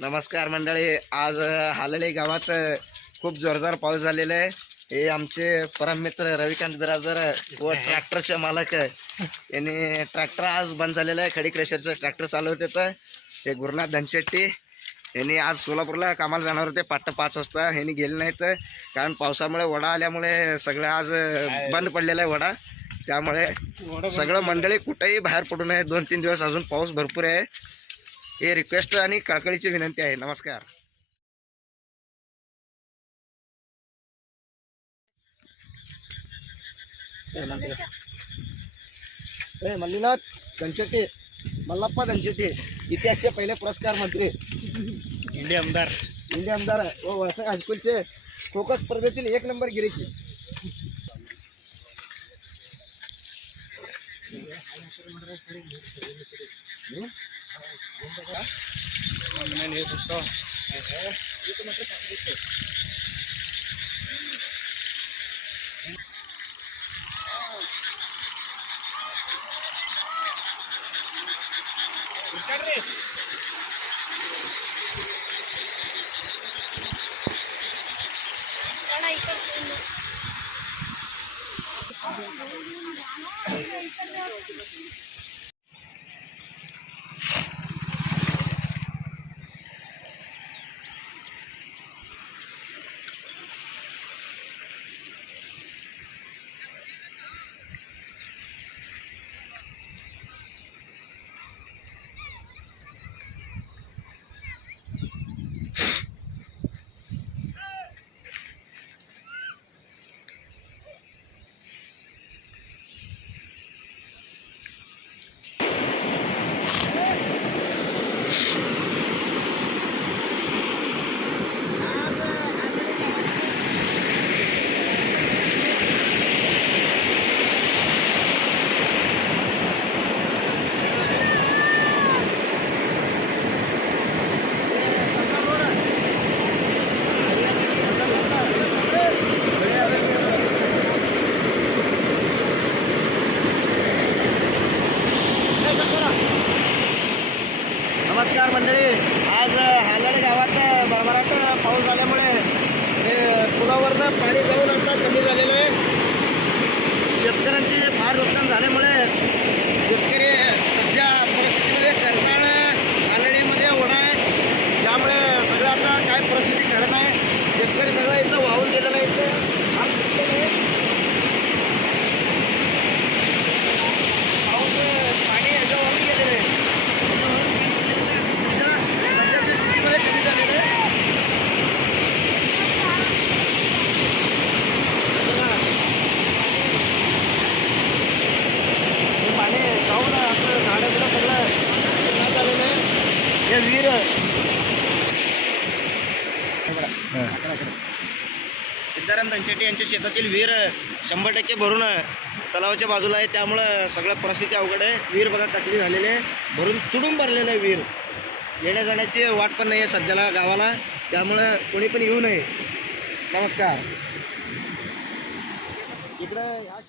नमस्कार मंडळी, आज हालळे गावात खूप जोरदार पाऊस झालेला आहे. हे आमचे परममित्र रविकांत बिराजदार व ट्रॅक्टरचे मालक यांनी ट्रॅक्टर आज बंद झालेला आहे. खडी क्रेशरचं ट्रॅक्टर चालवते. तर हे गुरुनाथ धनशेट्टी यांनी आज सोलापूरला कामाला जाणार होते 5:05 वाजता. यांनी गेले नाहीत कारण पावसामुळे वडा आल्यामुळे सगळं आज बंद पडलेला आहे वडा. त्यामुळे सगळं मंडळी कुठेही बाहेर पडू नये. 2-3 दिवस अजून पाऊस भरपूर आहे. हे रिक्वेस्ट आणि कळकळीची विनंती आहे. नमस्कार. मल्लीनाथ धनशेट्टी, मल्लप्पा धनशेट्टी, इतिहासचे पहिले पुरस्कार मंत्री, इंडिया आमदार व वळसा हायस्कूलचे फोकस स्पर्धेतील 1 नंबर गिरीची. नमस्कार मंडळी, आज हालळे गावात भरभराट पाऊस झाल्यामुळे पुलावरनं पाणी जाऊन आता कमी झालेलं आहे. शेतकऱ्यांचे फार नुकसान झाल्यामुळे शेतकरी सध्या परिस्थितीमध्ये करताळ हालळीमध्ये ओढा आहे. त्यामुळे सगळं आता काय परिस्थिती घडत आहे. शेतकरी सगळं इथं वाहून गेलेलं आहे. इथं पाऊस पाणी ह्याच्यावरून गेलेलं आहे. वीर सिद्धाराम धनशेट्टी यांच्या शेतातील विहीर 100% भरून तलावाच्या बाजूला आहे. त्यामुळं सगळं परिस्थिती अवघड आहे. विहीर बघा कसली झालेली आहे, भरून तुडून भरलेलं आहे विहीर. येण्या जाण्याची वाट पण नाही आहे सध्याला गावाला. त्यामुळं कोणी पण येऊ नये. नमस्कार. इकडं ह्या